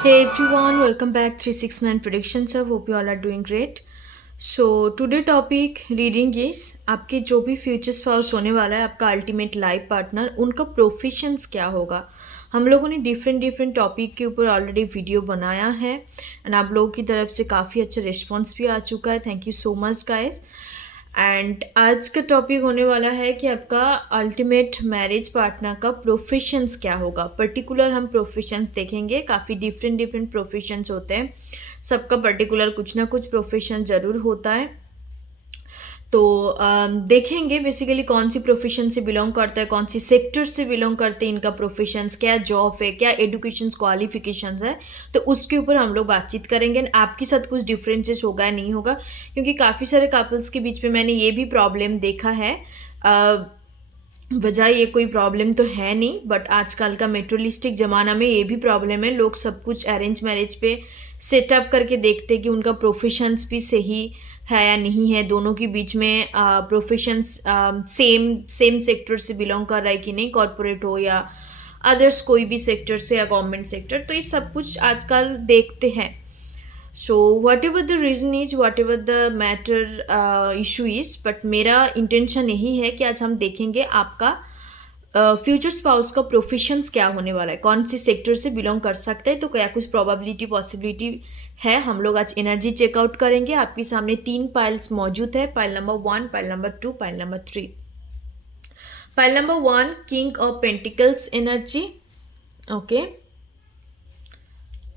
Hey everyone, welcome back 369 Predictions. I hope you all are doing great. So today topic reading is आपके जो भी future spouse होने वाला है आपका अल्टीमेट लाइफ पार्टनर उनका प्रोफेशंस क्या होगा। हम लोगों ने डिफरेंट डिफरेंट टॉपिक के ऊपर ऑलरेडी वीडियो बनाया है एंड आप लोगों की तरफ से काफ़ी अच्छा रिस्पॉन्स भी आ चुका है। Thank you so much guys. And आज का टॉपिक होने वाला है कि आपका अल्टीमेट मैरिज पार्टनर का प्रोफेशंस क्या होगा। पर्टिकुलर हम प्रोफेशंस देखेंगे, काफ़ी डिफरेंट डिफरेंट प्रोफेशंस होते हैं, सबका पर्टिकुलर कुछ ना कुछ प्रोफेशन ज़रूर होता है। तो देखेंगे बेसिकली कौन सी प्रोफेशन से बिलोंग करता है, कौन सी सेक्टर से बिलोंग करते हैं, इनका प्रोफेशंस क्या जॉब है, क्या एजुकेशन क्वालिफिकेशंस है, तो उसके ऊपर हम लोग बातचीत करेंगे। आपके साथ कुछ डिफरेंसेस होगा या नहीं होगा, क्योंकि काफ़ी सारे कपल्स के बीच में मैंने ये भी प्रॉब्लम देखा है। वजह ये कोई प्रॉब्लम तो है नहीं, बट आजकल का मेट्रोलिस्टिक ज़माना में ये भी प्रॉब्लम है। लोग सब कुछ अरेंज मैरिज पे सेटअप करके देखते हैं कि उनका प्रोफेशंस भी सही है या नहीं है, दोनों के बीच में प्रोफेशंस सेम सेम सेक्टर से बिलोंग कर रहा है कि नहीं, कॉरपोरेट हो या अदर्स कोई भी सेक्टर से या गवर्नमेंट सेक्टर, तो ये सब कुछ आजकल देखते हैं। So what ever the reason is, what ever the matter issue is, but मेरा इंटेंशन यही है कि आज हम देखेंगे आपका फ्यूचर स्पाउस का प्रोफेशंस क्या होने वाला है, कौन सी सेक्टर से बिलोंग कर सकते हैं, तो क्या कुछ प्रोबेबिलिटी पॉसिबिलिटी है। हम लोग आज एनर्जी चेकआउट करेंगे। आपके सामने 3 पाइल्स मौजूद है, pile number 1, pile number 2, pile number 3। Pile number 1 king of pentacles energy, okay.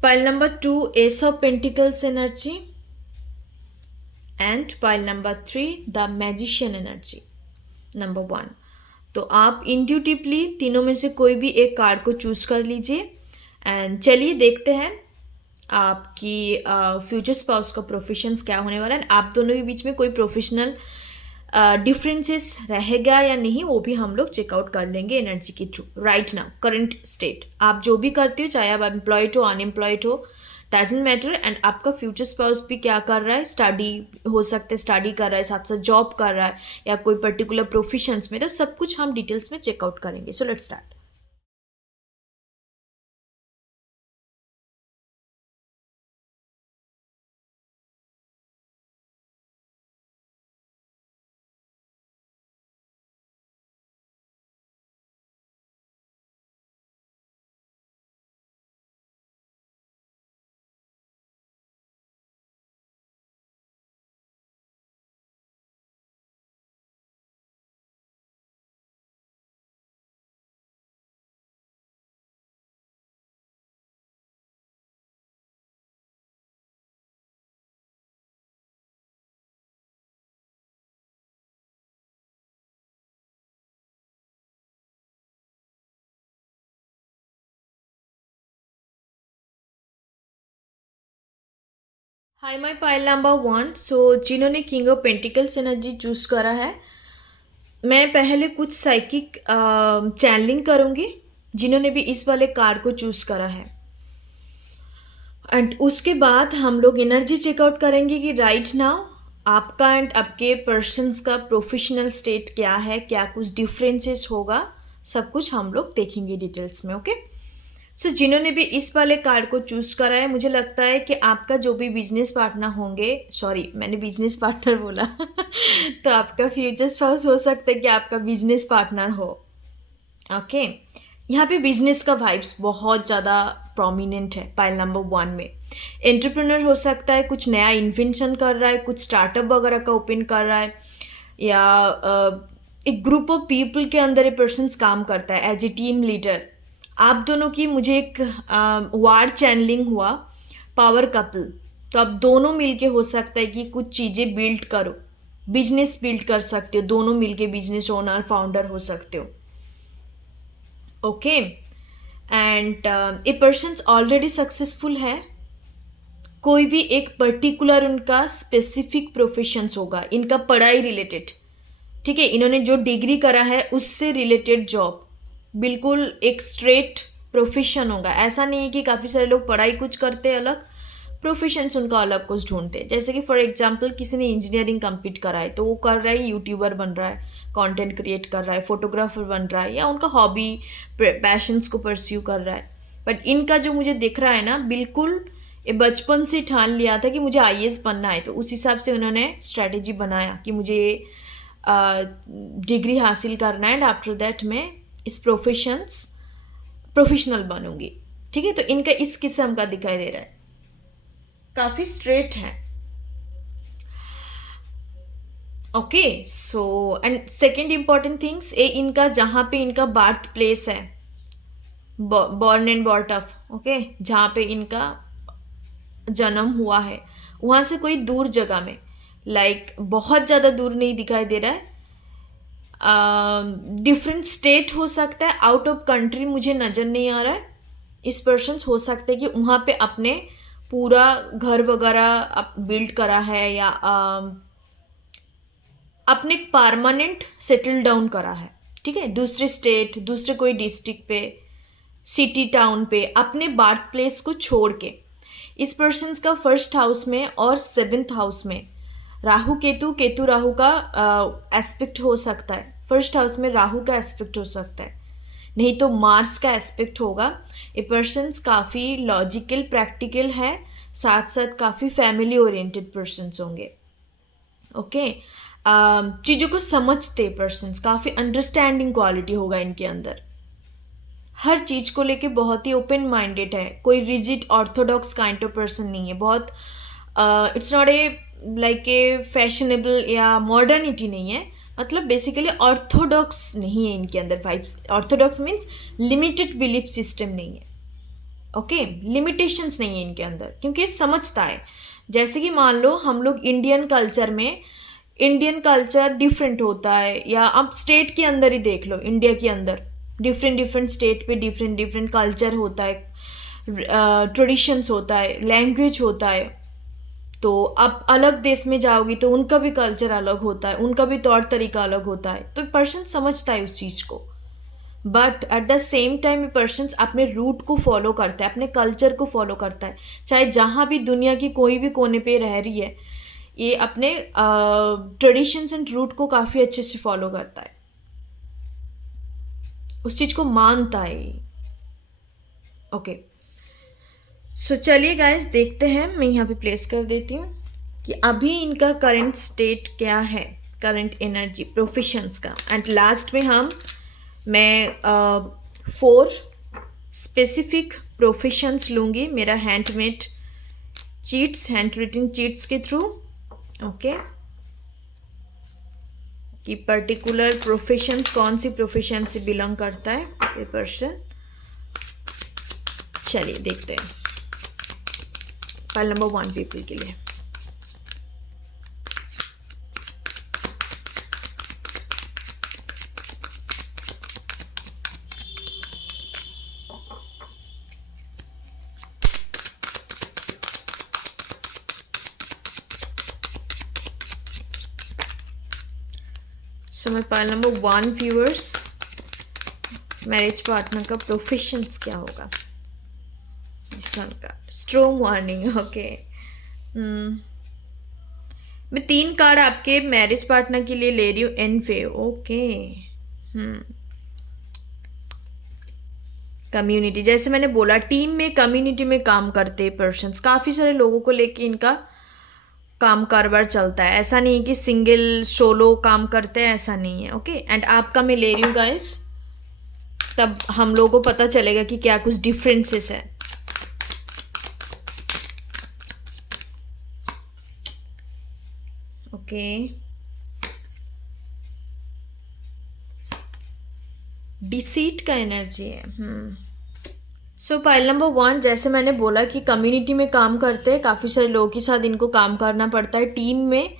Pile number 2 S of pentacles energy and pile number 3 the magician energy number 1। तो आप इंट्यूटिवली तीनों में से कोई भी एक कार्ड को चूज कर लीजिए एंड चलिए देखते हैं आपकी फ्यूचर स्पाउस का प्रोफेशंस क्या होने वाला है। आप दोनों के बीच में कोई प्रोफेशनल डिफरेंसेस रहेगा या नहीं, वो भी हम लोग चेकआउट कर लेंगे एनर्जी के through. Right now current state आप जो भी करते हो, चाहे आप एम्प्लॉयड हो अनएम्प्लॉयड हो, डजेंट मैटर। एंड आपका फ्यूचर स्पाउस भी क्या कर रहा है, स्टडी हो सकता है, स्टडी कर रहा है, साथ साथ जॉब कर रहा है या कोई पर्टिकुलर प्रोफेशंस में, तो सब कुछ हम डिटेल्स में चेकआउट करेंगे। So let's start. High my pile number 1। सो जिन्होंने king of pentacles energy choose करा है, मैं पहले कुछ साइकिक चैनलिंग करूंगी जिन्होंने भी इस वाले कार्ड को चूज करा है, एंड उसके बाद हम लोग एनर्जी चेकआउट करेंगे कि राइट नाउ आपका एंड आपके पर्सन्स का प्रोफेशनल स्टेट क्या है, क्या कुछ डिफरेंसेस होगा, सब कुछ हम लोग देखेंगे डिटेल्स में। ओके। सो जिन्होंने भी इस वाले कार्ड को चूज करा है, मुझे लगता है कि आपका जो भी बिजनेस पार्टनर होंगे, सॉरी मैंने बिजनेस पार्टनर बोला तो आपका फ्यूचर स्पाउस हो सकता है कि आपका बिजनेस पार्टनर हो। ओके। यहाँ पे बिजनेस का वाइब्स बहुत ज़्यादा प्रोमिनेंट है पाइल नंबर 1 में। एंटरप्रेन्योर हो सकता है, कुछ नया इन्वेंशन कर रहा है, कुछ स्टार्टअप वगैरह का ओपन कर रहा है, या एक ग्रुप ऑफ पीपल के अंदर ए पर्सन्स काम करता है एज ए टीम लीडर। आप दोनों की मुझे एक वार चैनलिंग हुआ, पावर कपल। तो आप दोनों मिलके हो सकता है कि कुछ चीज़ें बिल्ड करो, बिजनेस बिल्ड कर सकते हो, दोनों मिलके बिजनेस ओनर फाउंडर हो सकते हो। Okay. And a person already successful है, कोई भी एक पर्टिकुलर उनका स्पेसिफिक प्रोफेशंस होगा, इनका पढ़ाई रिलेटेड, ठीक है, इन्होंने जो डिग्री करा है उससे रिलेटेड जॉब, बिल्कुल एक स्ट्रेट प्रोफेशन होगा। ऐसा नहीं है कि काफ़ी सारे लोग पढ़ाई कुछ करते हैं अलग, प्रोफेशंस उनका अलग कुछ ढूंढते हैं। जैसे कि फॉर एग्जांपल किसी ने इंजीनियरिंग कंप्लीट करा है तो वो कर रहा है यूट्यूबर बन रहा है, कंटेंट क्रिएट कर रहा है, फोटोग्राफर बन रहा है, या उनका हॉबी पैशंस को परस्यू कर रहा है। बट इनका जो मुझे दिख रहा है ना, बिल्कुल ये बचपन से ठान लिया था कि मुझे आईएएस बनना है, तो उस हिसाब से उन्होंने स्ट्रैटेजी बनाया कि मुझे डिग्री हासिल करना है एंड आफ्टर दैट मैं इस प्रोफेशनल बनूंगी। ठीक है, तो इनका इस किस्म का दिखाई दे रहा है, काफ़ी स्ट्रेट है। Okay, so and second important things, ये इनका जहाँ पे इनका बर्थ प्लेस है, बॉर्न एंड बॉर्ट अप, ओके, जहाँ पे इनका जन्म हुआ है, वहाँ से कोई दूर जगह में, लाइक बहुत ज़्यादा दूर नहीं दिखाई दे रहा है, डिफरेंट स्टेट हो सकता है, आउट ऑफ कंट्री मुझे नज़र नहीं आ रहा है। इस पर्सन हो सकता है कि वहाँ पे अपने पूरा घर वगैरह बिल्ड करा है या अपने परमानेंट सेटल डाउन करा है। ठीक है, दूसरे स्टेट, दूसरे कोई डिस्ट्रिक्ट पे, सिटी टाउन पे, अपने बर्थ प्लेस को छोड़ के। इस पर्सन का फर्स्ट हाउस में और सेवेंथ हाउस में राहु केतु, केतु राहु का एस्पेक्ट हो सकता है। फर्स्ट हाउस में राहु का एस्पेक्ट हो सकता है, नहीं तो मार्स का एस्पेक्ट होगा। ये पर्सन्स काफ़ी लॉजिकल, प्रैक्टिकल है, साथ साथ काफ़ी फैमिली ओरिएंटेड पर्सन्स होंगे। ओके, चीज़ों को समझते पर्सन्स, काफ़ी अंडरस्टैंडिंग क्वालिटी होगा इनके अंदर, हर चीज़ को लेके बहुत ही ओपन माइंडेड है, कोई rigid Orthodox kind of person नहीं है, बहुत it's not A like a fashionable या मॉडर्निटी नहीं है, मतलब बेसिकली ऑर्थोडॉक्स नहीं है इनके अंदर vibes. Orthodox means limited belief system नहीं है, ओके, लिमिटेशंस नहीं है इनके अंदर, क्योंकि समझता है। जैसे कि मान लो हम लोग इंडियन कल्चर में, इंडियन कल्चर डिफरेंट होता है, या आप स्टेट के अंदर ही देख लो, इंडिया के अंदर डिफरेंट स्टेट पे डिफरेंट कल्चर होता है, ट्रेडिशंस होता है, लैंग्वेज होता है। तो आप अलग देश में जाओगी तो उनका भी कल्चर अलग होता है, उनका भी तौर तरीका अलग होता है, तो पर्सन समझता है उस चीज़ को। But at the same time person अपने रूट को फॉलो करता है, अपने कल्चर को फॉलो करता है, चाहे जहाँ भी दुनिया की कोई भी कोने पे रह रही है, ये अपने ट्रेडिशंस एंड रूट को काफ़ी अच्छे से फॉलो करता है, उस चीज़ को मानता है। ओके, सो चलिए गाइस देखते हैं, मैं यहाँ पे प्लेस कर देती हूँ कि अभी इनका करंट स्टेट क्या है, करंट एनर्जी प्रोफेशंस का। एंड लास्ट में मैं 4 स्पेसिफिक प्रोफेशंस लूँगी मेरा handmade chits, handwritten chits के थ्रू। ओके, कि पर्टिकुलर प्रोफेशंस कौन सी प्रोफेशन से बिलोंग करता है ये पर्सन। चलिए देखते हैं पाइल नंबर 1 पीपल के लिए। सो मैं pile number 1 viewers, marriage partner का प्रोफेशंस क्या होगा इस वन का। Strong warning, okay. मैं 3 कार्ड आपके मैरिज पार्टनर के लिए ले रही हूँ, एनफे, ओके। कम्युनिटी, जैसे मैंने बोला टीम में, कम्युनिटी में काम करते पर्सन्स, काफ़ी सारे लोगों को लेके इनका काम कारोबार चलता है, ऐसा नहीं है कि सिंगल सोलो काम करते हैं, ऐसा नहीं है। ओके, एंड आपका मैं ले रही हूँ गाइस, तब हम लोगों को पता चलेगा कि क्या कुछ डिफरेंसेस है। ओके, डिसीट का एनर्जी है। सो पाइल नंबर 1, जैसे मैंने बोला कि कम्युनिटी में काम करते हैं, काफ़ी सारे लोगों के साथ इनको काम करना पड़ता है टीम में,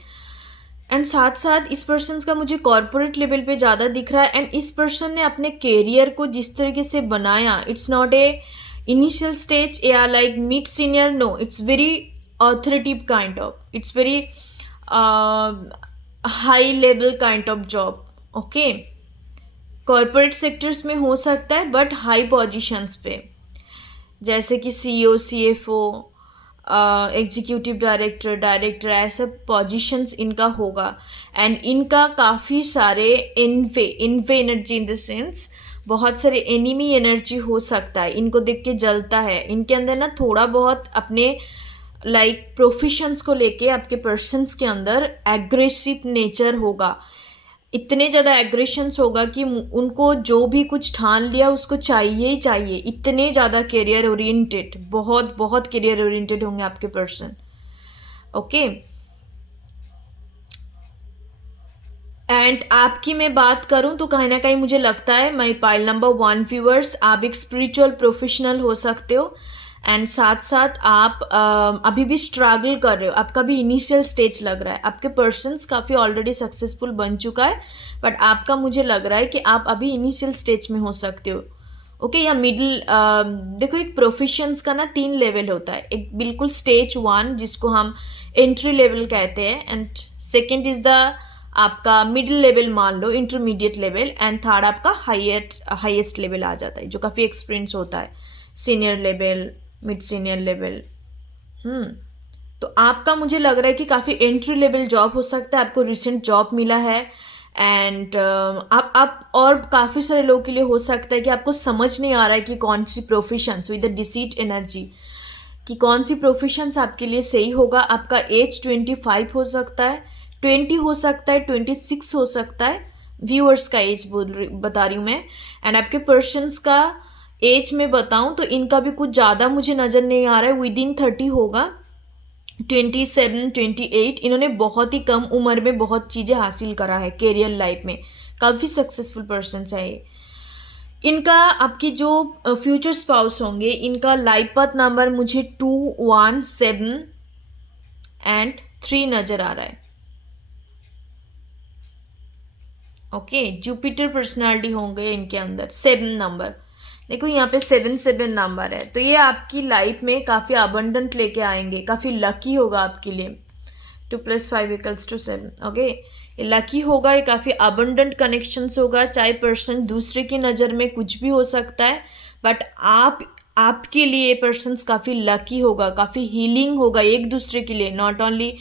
एंड साथ साथ इस पर्सन का मुझे कॉर्पोरेट लेवल पे ज़्यादा दिख रहा है। एंड इस पर्सन ने अपने कैरियर को जिस तरीके से बनाया, it's not a initial stage या like mid senior, no, it's very authoritative kind of, it's very high level kind of job. Okay, corporate sectors में हो सकता है, बट हाई पोजिशंस पे, जैसे कि CEO, CFO, एग्जीक्यूटिव डायरेक्टर, ऐसे positions इनका होगा। एंड इनका काफ़ी सारे इन्फे एनर्जी इन द सेंस बहुत सारे एनिमी एनर्जी हो सकता है, इनको देख के जलता है, इनके अंदर ना थोड़ा बहुत अपने लाइक प्रोफेशंस को लेके आपके पर्सन्स के अंदर एग्रेसिव नेचर होगा, इतने ज़्यादा एग्रेशंस होगा कि उनको जो भी कुछ ठान लिया उसको चाहिए ही चाहिए, इतने ज़्यादा करियर ओरिएंटेड, बहुत बहुत करियर ओरिएंटेड होंगे आपके पर्सन। ओके, एंड आपकी मैं बात करूं तो कहीं ना कहीं मुझे लगता है माई पाइल नंबर 1 व्यूअर्स, आप एक स्पिरिचुअल प्रोफेशनल हो सकते हो एंड साथ साथ आप अभी भी स्ट्रगल कर रहे हो, आपका भी इनिशियल स्टेज लग रहा है, आपके पर्सन्स काफ़ी ऑलरेडी सक्सेसफुल बन चुका है, बट आपका मुझे लग रहा है कि आप अभी इनिशियल स्टेज में हो सकते हो। ओके, या मिडिल, देखो एक प्रोफेशंस का ना 3 लेवल होता है, एक बिल्कुल स्टेज 1 जिसको हम एंट्री लेवल कहते हैं, एंड सेकेंड इज द आपका मिडिल लेवल मान लो, इंटरमीडिएट लेवल, एंड थर्ड आपका हाईएस्ट लेवल आ जाता है जो काफ़ी एक्सपीरियंस होता है, senior level, mid senior level. तो आपका मुझे लग रहा है कि काफ़ी एंट्री लेवल जॉब हो सकता है, आपको रिसेंट जॉब मिला है, एंड आप और काफ़ी सारे लोगों के लिए हो सकता है कि आपको समझ नहीं आ रहा है कि कौन सी professions with the deceit energy, कि कौन सी प्रोफेशंस आपके लिए सही होगा। आपका एज 25 हो सकता है, 20 हो सकता है, 26 हो सकता है, व्यूअर्स का एज बता रही हूँ मैं, एंड आपके पर्सन्स का एज में बताऊँ तो इनका भी कुछ ज़्यादा मुझे नज़र नहीं आ रहा है, विद इन 30 होगा, 27, 28। इन्होंने बहुत ही कम उम्र में बहुत चीज़ें हासिल करा है करियर लाइफ में, काफ़ी सक्सेसफुल पर्सन है ये। इनका आपकी जो फ्यूचर स्पाउस होंगे, इनका लाइफ पाथ नंबर मुझे 2, 1, 7 एंड 3 नज़र आ रहा है। ओके, जुपिटर पर्सनालिटी होंगे इनके अंदर, 7 नंबर, देखो यहाँ पे 7 नंबर है, तो ये आपकी लाइफ में काफ़ी अबंडेंट लेके आएंगे, काफ़ी लकी होगा आपके लिए। 2 + 5 = 7। ओके, ये लकी होगा, ये काफ़ी अबंडेंट कनेक्शंस होगा, चाहे पर्सन दूसरे की नज़र में कुछ भी हो सकता है, बट आपके लिए ये पर्सन्स काफ़ी लकी होगा, काफ़ी हीलिंग होगा एक दूसरे के लिए, नॉट ओनली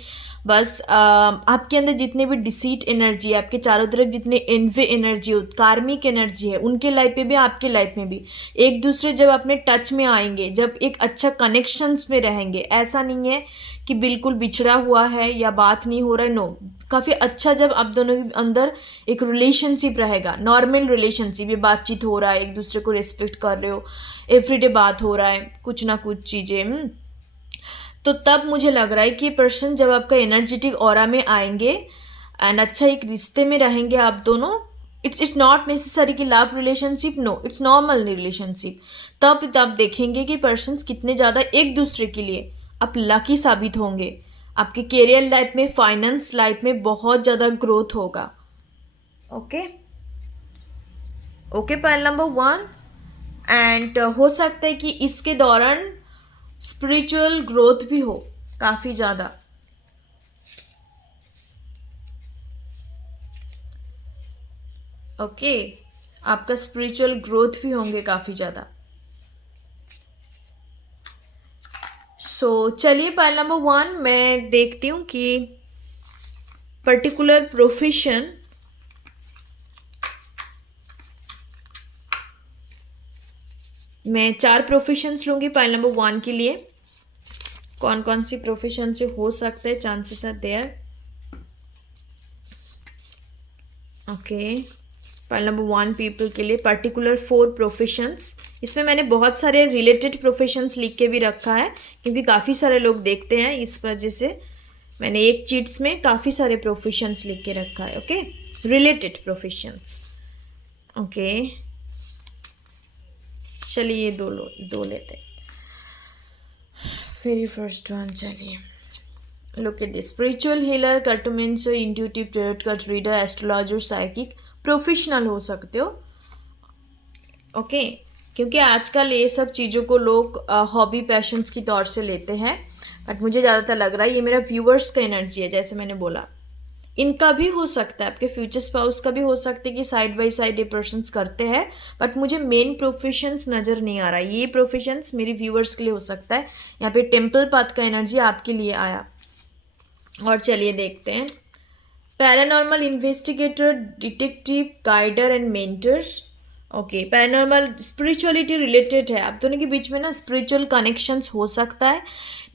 बस आपके अंदर जितने भी डिसीट एनर्जी है, आपके चारों तरफ जितने एनवे एनर्जी हो, कार्मिक एनर्जी है, उनके लाइफ में भी आपके लाइफ में भी एक दूसरे जब अपने टच में आएंगे, जब एक अच्छा कनेक्शंस में रहेंगे, ऐसा नहीं है कि बिल्कुल बिछड़ा हुआ है या बात नहीं हो रहा है, नो, काफ़ी अच्छा जब आप दोनों के अंदर एक रिलेशनशिप रहेगा, नॉर्मल रिलेशनशिप, ये बातचीत हो रहा है, एक दूसरे को रिस्पेक्ट कर रहे हो, एवरीडे बात हो रहा है, कुछ ना कुछ चीज़ें, तो तब मुझे लग रहा है कि पर्सन जब आपका एनर्जेटिक ऑरा में आएंगे एंड अच्छा एक रिश्ते में रहेंगे आप दोनों, इट्स नॉट नेसेसरी कि love relationship, no, it's normal relationship, तब देखेंगे कि पर्सन्स कितने ज़्यादा एक दूसरे के लिए आप लकी साबित होंगे, आपके करियर लाइफ में, फाइनेंस लाइफ में बहुत ज़्यादा ग्रोथ होगा। Okay, okay, pile number 1, and हो सकता है कि इसके दौरान स्पिरिचुअल ग्रोथ भी हो काफ़ी ज़्यादा। ओके, आपका स्पिरिचुअल ग्रोथ भी होंगे काफ़ी ज़्यादा। सो चलिए पाइल नंबर 1 मैं देखती हूँ कि पर्टिकुलर प्रोफेशन मैं 4 प्रोफेशंस लूँगी पाइल नंबर 1 के लिए, कौन कौन सी प्रोफेशन से हो सकते हैं, chances are there. Okay, pile number 1 people के लिए पर्टिकुलर 4 प्रोफेशंस, इसमें मैंने बहुत सारे रिलेटेड प्रोफेशंस लिख के भी रखा है क्योंकि काफ़ी सारे लोग देखते हैं, इस वजह से मैंने एक चीट्स में काफ़ी सारे प्रोफेशंस लिख के रखा है। Okay, related professions. ओके, चलिए ये दो लेते हैं। वेरी फर्स्ट वन, चलिए look at this, spiritual healer, cartomancer, intuitive, tarot card reader, astrologer, psychic, professional हो सकते हो। ओके, क्योंकि आजकल ये सब चीज़ों को लोग हॉबी पैशंस की तौर से लेते हैं, बट मुझे ज़्यादातर लग रहा है ये मेरा व्यूअर्स का एनर्जी है, जैसे मैंने बोला, इनका भी हो सकता है, आपके फ्यूचर स्पाउस का भी हो सकता है कि साइड बाय साइड ये पर्सन्स करते हैं, बट मुझे मेन प्रोफेशंस नज़र नहीं आ रहा है, ये प्रोफेशंस मेरी व्यूअर्स के लिए हो सकता है। यहाँ पे टेम्पल पाथ का एनर्जी आपके लिए आया। और चलिए देखते हैं, paranormal investigator, detective, guider and mentors, okay, paranormal spirituality related है, आप दोनों के बीच में ना स्पिरिचुअल कनेक्शंस हो सकता है,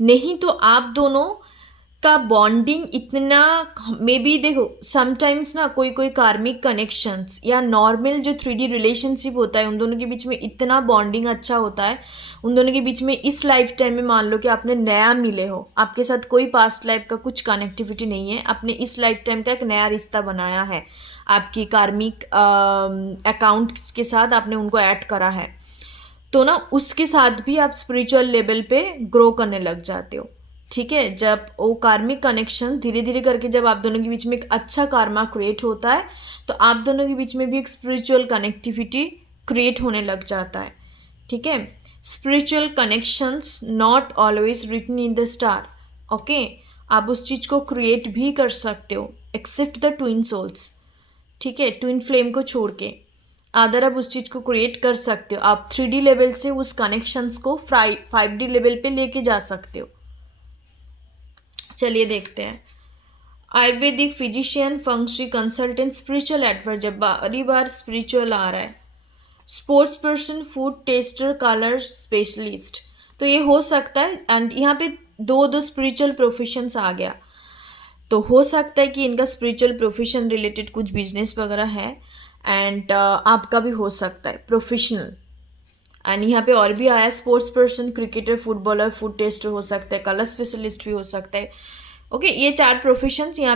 नहीं तो आप दोनों का बॉन्डिंग इतना, मे बी देखो समटाइम्स ना कोई कोई कार्मिक कनेक्शंस या नॉर्मल जो 3D रिलेशनशिप होता है उन दोनों के बीच में इतना बॉन्डिंग अच्छा होता है, उन दोनों के बीच में इस लाइफ टाइम में मान लो कि आपने नया मिले हो, आपके साथ कोई पास्ट लाइफ का कुछ कनेक्टिविटी नहीं है, आपने इस लाइफ टाइम का एक नया रिश्ता बनाया है, आपकी कार्मिक अकाउंट्स के साथ आपने उनको ऐड करा है, तो ना उसके साथ भी आप स्पिरिचुअल लेवल पे ग्रो करने लग जाते हो। ठीक है, जब वो कार्मिक कनेक्शन धीरे धीरे करके जब आप दोनों के बीच में एक अच्छा कार्मा क्रिएट होता है तो आप दोनों के बीच में भी एक स्पिरिचुअल कनेक्टिविटी क्रिएट होने लग जाता है। ठीक है, spiritual connections not always written in the star. Okay, आप उस चीज़ को क्रिएट भी कर सकते हो एक्सेप्ट द ट्विन सोल्स। ठीक है, ट्विन फ्लेम को छोड़ के अदर आप उस चीज़ को क्रिएट कर सकते हो, आप 3D लेवल से उस कनेक्शंस को 5D लेवल पे लेके जा सकते हो। चलिए देखते हैं, Ayurvedic physician, functionary consultant, spiritual advisor, जब बारी बार स्पिरिचुअल आ रहा है, sports person, food taster, colour specialist, तो ये हो सकता है। एंड यहाँ पे दो स्पिरिचुअल प्रोफेशंस आ गया, तो हो सकता है कि इनका स्पिरिचुअल प्रोफेशन रिलेटेड कुछ बिजनेस वगैरह है, एंड आपका भी हो सकता है प्रोफेशनल। एंड यहाँ पे और भी आया sports person, cricketer, footballer, food tester हो सकता है, कलर स्पेशलिस्ट भी हो सकता है। ओके, ये 4 प्रोफेशंस यहाँ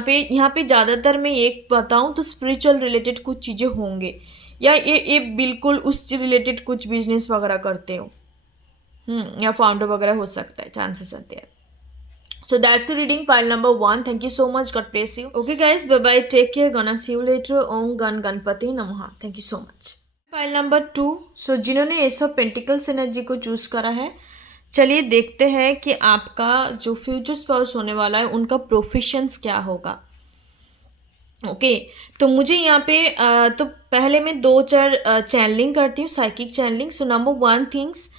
पे ज़्यादातर मैं एक बताऊँ तो स्पिरिचुअल रिलेटेड कुछ चीज़ें होंगे, या ये बिल्कुल उस रिलेटेड कुछ बिजनेस वगैरह करते हो, या फाउंडर वगैरह हो सकता है, चांसेस आते हैं। So that's the reading pile number 1. Thank you so much. God bless you. Okay guys, bye bye. Take care. Gonna see you later. Om Gan Ganpati Namaha. Thank you so much. Pile number 2. So जिन्होंने S of pentacles energy को choose करा है, चलिए देखते हैं कि आपका जो फ्यूचर स्पाउस होने वाला है उनका प्रोफेशंस क्या होगा। ओके, तो मुझे यहाँ पे तो पहले मैं 2-4 चैनलिंग करती हूँ, psychic channelling. So number 1 things,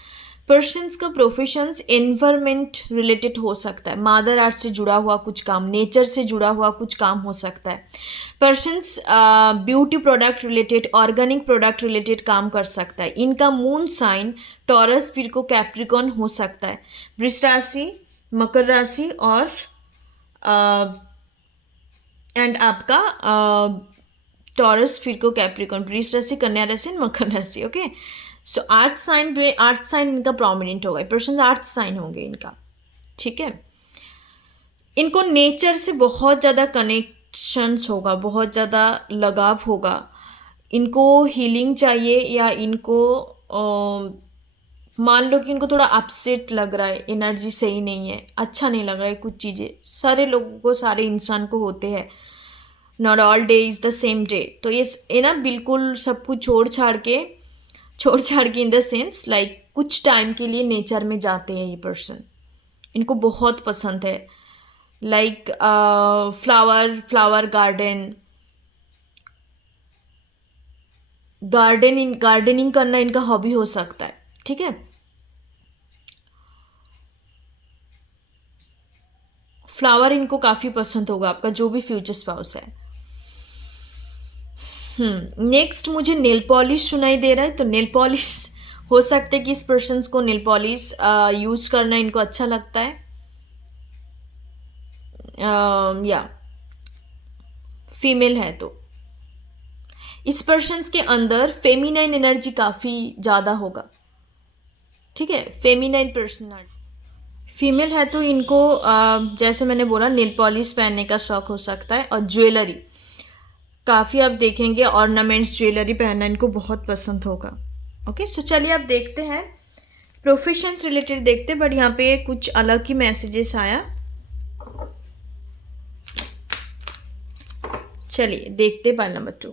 persons का प्रोफेशंस एनवायरमेंट रिलेटेड हो सकता है, मदर अर्थ से जुड़ा हुआ कुछ काम, नेचर से जुड़ा हुआ कुछ काम हो सकता है। Persons beauty product related, organic product related काम कर सकता है। इनका मून साइन टॉरस, फिर कैप्रिकॉन हो सकता है। वृष राशि, मकर राशि और एंड आपका टॉरस, फिर कैप्रिकॉन, वृष राशि, कन्या राशि, मकर राशि। ओके, सो अर्थ साइन इनका प्रोमिनेंट होगा, पर्सन अर्थ साइन होंगे इनका। ठीक है, इनको नेचर से बहुत ज़्यादा कनेक्शंस होगा, बहुत ज़्यादा लगाव होगा। इनको हीलिंग चाहिए, या इनको मान लो कि इनको थोड़ा अपसेट लग रहा है, एनर्जी सही नहीं है, अच्छा नहीं लग रहा है, कुछ चीज़ें सारे लोगों को, सारे इंसान को होते हैं, not all day is the same day. तो ये ना बिल्कुल सब कुछ छोड़ छाड़ के इन द सेंस लाइक कुछ टाइम के लिए नेचर में जाते हैं ये पर्सन, इनको बहुत पसंद है। लाइक फ्लावर गार्डनिंग करना इनका हॉबी हो सकता है। ठीक है, फ्लावर इनको काफ़ी पसंद होगा, आपका जो भी फ्यूचर स्पाउस है। नेक्स्ट मुझे नेल पॉलिश सुनाई दे रहा है, तो नेल पॉलिश हो सकता है कि इस पर्सन को नेल पॉलिश यूज करना इनको अच्छा लगता है, या फीमेल है तो इस पर्सन के अंदर फेमिनाइन एनर्जी काफ़ी ज़्यादा होगा। ठीक है, फेमिनाइन पर्सनालिटी। फीमेल है तो इनको जैसे मैंने बोला नेल पॉलिश पहनने का शौक हो सकता है, और ज्वेलरी काफ़ी आप देखेंगे, ऑर्नामेंट्स ज्वेलरी पहनना इनको बहुत पसंद होगा। ओके, सो चलिए आप देखते हैं प्रोफेशंस रिलेटेड देखते, बट यहाँ पे कुछ अलग ही मैसेजेस आया। चलिए देखते pile number 2।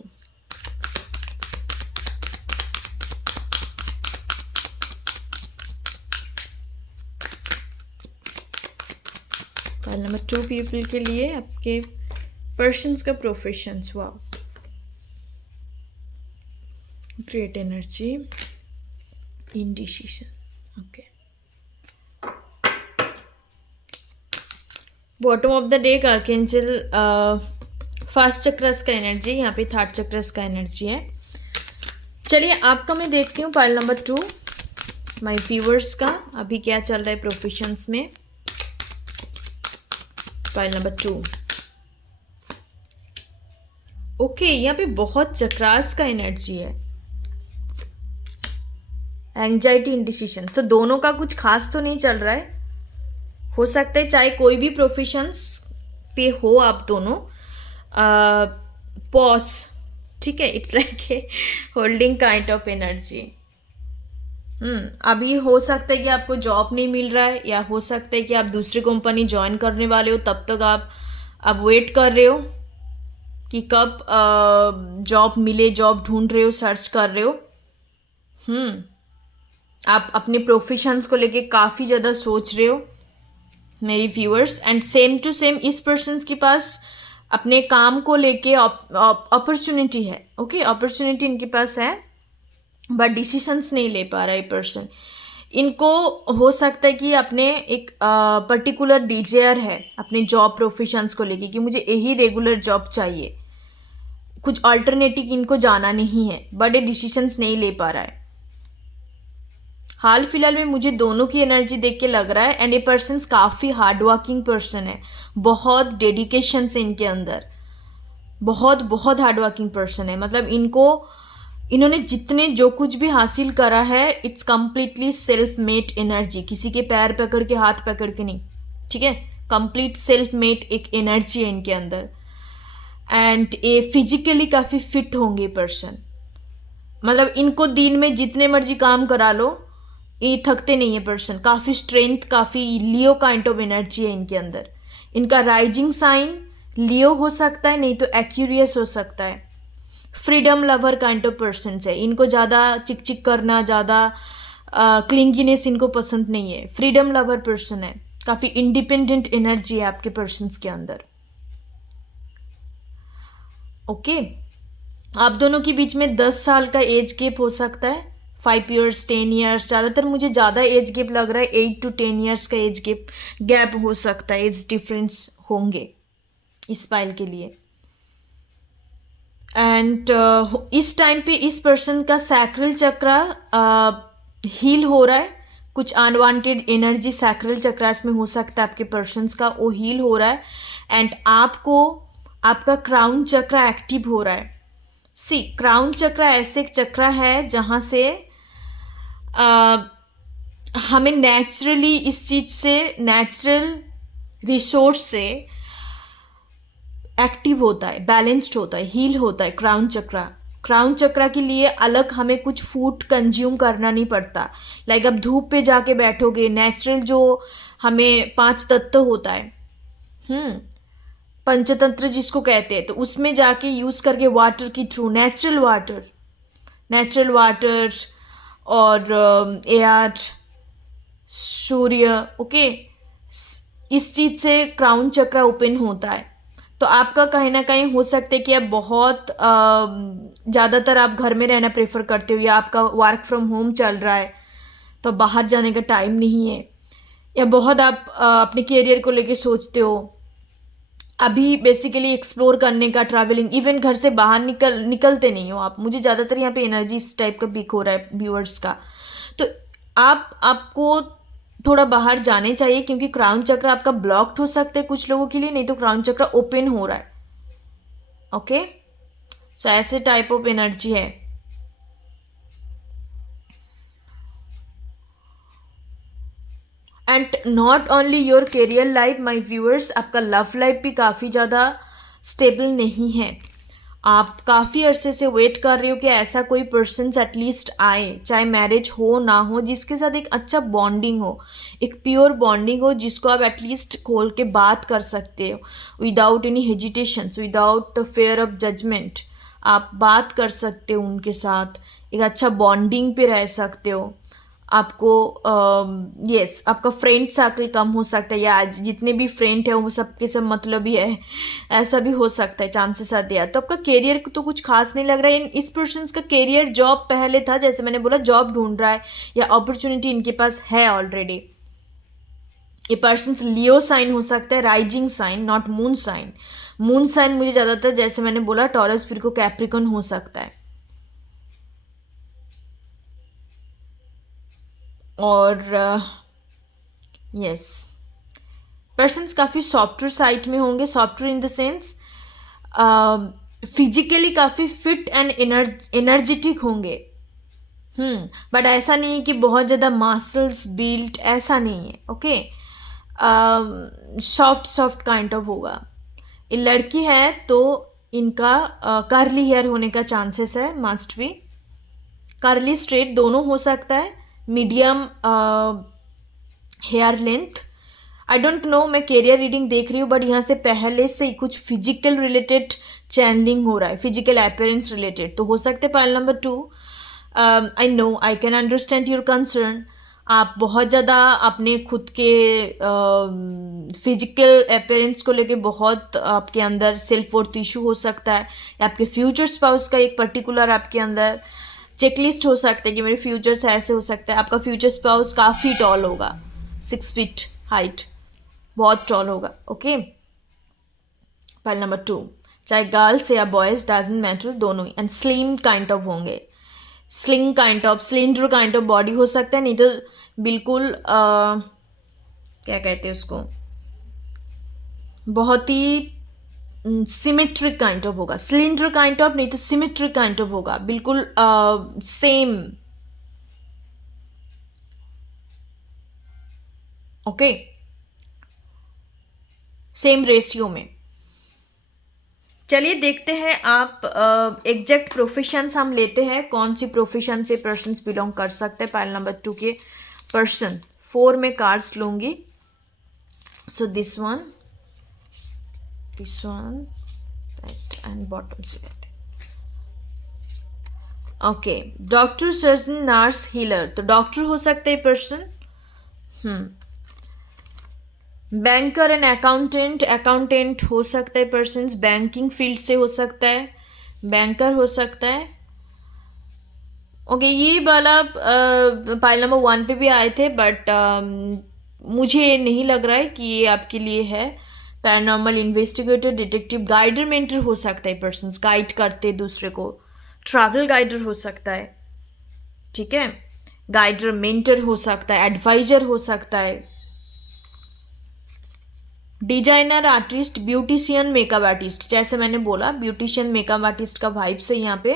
Pile number 2 people के लिए आपके पर्सन्स का professions. Wow, great energy, indecision. Okay, bottom of the deck archangel, first chakras का एनर्जी, यहाँ पे थर्ड चक्रस का एनर्जी है। चलिए आपका मैं देखती हूँ पाइल नंबर 2, माय व्यूअर्स का अभी क्या चल रहा है प्रोफेशंस में। पाइल नंबर 2, ओके यहाँ पे बहुत चक्रास का एनर्जी है, एंजाइटी, इंडिसीशन। तो दोनों का कुछ खास तो नहीं चल रहा है। हो सकता है चाहे कोई भी प्रोफेशंस पे हो आप दोनों, पॉज, ठीक है, it's like A holding kind of energy. अभी हो सकता है कि आपको जॉब नहीं मिल रहा है, या हो सकता है कि आप दूसरी कंपनी ज्वाइन करने वाले हो, तब तक आप वेट कर रहे हो कि कब जॉब मिले, जॉब ढूंढ रहे हो, सर्च कर रहे हो। आप अपने प्रोफेशंस को लेके काफ़ी ज़्यादा सोच रहे हो मेरी viewers, and same to same इस पर्सन के पास अपने काम को लेके अपॉर्चुनिटी है। ओके, अपॉर्चुनिटी इनके पास है, बट डिसीशंस नहीं ले पा रहा है पर्सन। इनको हो सकता है कि अपने एक पर्टिकुलर डिजायर है अपने जॉब प्रोफेशंस को लेके कि मुझे यही रेगुलर जॉब चाहिए, कुछ अल्टरनेटिव इनको जाना नहीं है, बट ये डिसीशंस नहीं ले पा रहा है। हाल फिलहाल में मुझे दोनों की एनर्जी देख के लग रहा है, एंड ये पर्सन काफ़ी हार्ड वर्किंग पर्सन है, बहुत डेडिकेशन से इनके अंदर, बहुत बहुत हार्ड वर्किंग पर्सन है। मतलब इन्होंने जितने जो कुछ भी हासिल करा है, it's completely self made energy, किसी के पैर पकड़ के, हाथ पकड़ के नहीं, ठीक है, कंप्लीट सेल्फ मेड एक एनर्जी है इनके अंदर। एंड ये फिजिकली काफ़ी फिट होंगे पर्सन, मतलब इनको दिन में जितने मर्जी काम करा लो, ये थकते नहीं है पर्सन, काफ़ी स्ट्रेंथ, काफ़ी लियो काइंड ऑफ एनर्जी है इनके अंदर। इनका राइजिंग साइन लियो हो सकता है, नहीं तो एक्यूरियस हो सकता है। Freedom lover kind of person है, इनको ज़्यादा चिक चिक करना, ज़्यादा क्लिंगीनेस इनको पसंद नहीं है। फ्रीडम लवर पर्सन है, काफ़ी इंडिपेंडेंट एनर्जी है आपके पर्सन्स के अंदर। ओके, आप दोनों के बीच में 10 साल का एज गैप हो सकता है, 5 years 10 years, ज़्यादातर मुझे ज़्यादा एज गैप लग रहा है, 8 to 10 years का एज गैप हो सकता है, एज डिफरेंस होंगे इस पाइल के लिए। एंड इस टाइम पे इस पर्सन का सैक्रल चक्रा हील हो रहा है, कुछ अनवांटेड एनर्जी सैक्रल चक्रास में हो सकता है आपके पर्सन्स का, वो हील हो रहा है, एंड आपका क्राउन चक्रा एक्टिव हो रहा है। सी, क्राउन चक्रा ऐसे एक चक्रा है जहाँ से हमें नेचुरली इस चीज़ से, नेचुरल रिसोर्स से एक्टिव होता है, बैलेंस्ड होता है, हील होता है क्राउन चक्रा। क्राउन चक्रा के लिए अलग हमें कुछ फूड कंज्यूम करना नहीं पड़ता। लाइक अब धूप पे जाके बैठोगे, नेचुरल जो हमें 5 तत्व होता है, पंचतंत्र जिसको कहते हैं, तो उसमें जाके यूज़ करके वाटर के थ्रू, नेचुरल वाटर और एयर, सूर्य, ओके, इस चीज़ से क्राउन चक्रा ओपन होता है। तो आपका कहीं ना कहीं हो सकता है कि आप बहुत ज़्यादातर आप घर में रहना प्रेफर करते हो, या आपका वर्क फ्रॉम होम चल रहा है तो बाहर जाने का टाइम नहीं है, या बहुत आप अपने करियर को लेके सोचते हो, अभी बेसिकली एक्सप्लोर करने का, ट्रैवलिंग, इवन घर से बाहर निकलते नहीं हो आप। मुझे ज़्यादातर यहाँ पे एनर्जी इस टाइप का पिक हो रहा है व्यूअर्स का। तो आपको थोड़ा बाहर जाने चाहिए, क्योंकि क्राउन चक्र आपका ब्लॉक्ड हो सकता है कुछ लोगों के लिए, नहीं तो क्राउन चक्र ओपन हो रहा है। ओके, सो ऐसे टाइप ऑफ एनर्जी है। And not only your career life my viewers, आपका लव लाइफ भी काफ़ी ज़्यादा स्टेबल नहीं है। आप काफ़ी अरसे से वेट कर रहे हो कि ऐसा कोई पर्सन एटलीस्ट आए, चाहे मैरिज हो ना हो, जिसके साथ एक अच्छा बॉन्डिंग हो, एक प्योर बॉन्डिंग हो, जिसको आप एटलीस्ट खोल के बात कर सकते हो without any hesitations, without the fear of judgement. आप बात कर सकते हो उनके साथ, एक अच्छा बॉन्डिंग पे रह सकते हो। आपको यस आपका फ्रेंड सर्कल कम हो सकता है, या आज जितने भी फ्रेंड है वो सबके सब मतलब ही है, ऐसा भी हो सकता है, चांसेस आते हैं। तो आपका करियर तो कुछ खास नहीं लग रहा है। इस पर्सन का करियर जॉब पहले था, जैसे मैंने बोला जॉब ढूंढ रहा है, या अपॉर्चुनिटी इनके पास है ऑलरेडी। ये पर्सन लियो साइन हो सकता है, rising sign, not moon sign. Moon sign मुझे ज़्यादातर, जैसे मैंने बोला, टॉरस, फिर को कैप्रिकॉन हो सकता है। और यस, पर्सन्स काफ़ी सॉफ्टवेयर साइट में होंगे, software in the sense physically काफ़ी फिट एंड एनर्जेटिक होंगे। बट ऐसा नहीं है कि बहुत ज़्यादा मसल्स बिल्ट, ऐसा नहीं है। Okay, soft soft kind of होगा। ये लड़की है तो इनका कर्ली हेयर होने का चांसेस है, मस्ट बी। कर्ली स्ट्रेट दोनों हो सकता है, medium hair length. I don't know, मैं कैरियर रीडिंग देख रही हूँ बट यहाँ से पहले से ही कुछ फिजिकल रिलेटेड चैनलिंग हो रहा है, फिजिकल अपीयरेंस रिलेटेड, तो हो सकते हैं pile number 2। I know, I can understand your concern. आप बहुत ज़्यादा अपने खुद के फिजिकल अपीयरेंस को लेके बहुत आपके अंदर सेल्फ वर्थ इशू हो सकता है, या आपके फ्यूचर स्पाउस का एक पर्टिकुलर आपके अंदर चेकलिस्ट हो सकता है कि मेरे फ्यूचर्स ऐसे हो सकते हैं। आपका फ्यूचर स्पाउस काफ़ी टॉल होगा, 6 फीट हाइट, बहुत टॉल होगा। ओके, पाइल नंबर 2, चाहे गर्ल्स या बॉयज़ डजंट मैटर, दोनों ही। एंड स्लिम काइंड ऑफ होंगे, sling kind of, cylinder kind of body हो सकता है, नहीं तो बिल्कुल क्या कहते हैं उसको, बहुत ही सिमेट्रिक काइंड ऑफ होगा। सिलेंडर काइंड ऑफ नहीं तो सिमेट्रिक काइंड ऑफ होगा, बिल्कुल सेम। ओके, सेम रेशियो में। चलिए देखते हैं आप एग्जैक्ट प्रोफेशंस हम लेते हैं, कौन सी प्रोफेशन से पर्सन्स बिलोंग कर सकते हैं। पाइल नंबर 2 के पर्सन 4 में कार्ड्स लूँगी। So this one that and bottom से लेते हैं। Okay, doctor, surgeon, nurse, healer, तो डॉक्टर हो सकते हैं person. Banker and accountant, accountant हो सकता है पर्सन्स, बैंकिंग फील्ड से हो सकता है, बैंकर हो सकता है। ओके, ये वाला पाइल नंबर 1 पे भी आए थे बट मुझे नहीं लग रहा है कि ये आपके लिए है। Paranormal investigator, detective, guider, mentor हो सकता है पर्सन्स, गाइड करते दूसरे को, ट्रैवल गाइडर हो सकता है, ठीक है, गाइडर, मेंटर हो सकता है, एडवाइजर हो सकता है, designer, artist, beautician, makeup artist. जैसे मैंने बोला ब्यूटिशियन मेकअप आर्टिस्ट का वाइब से यहाँ पे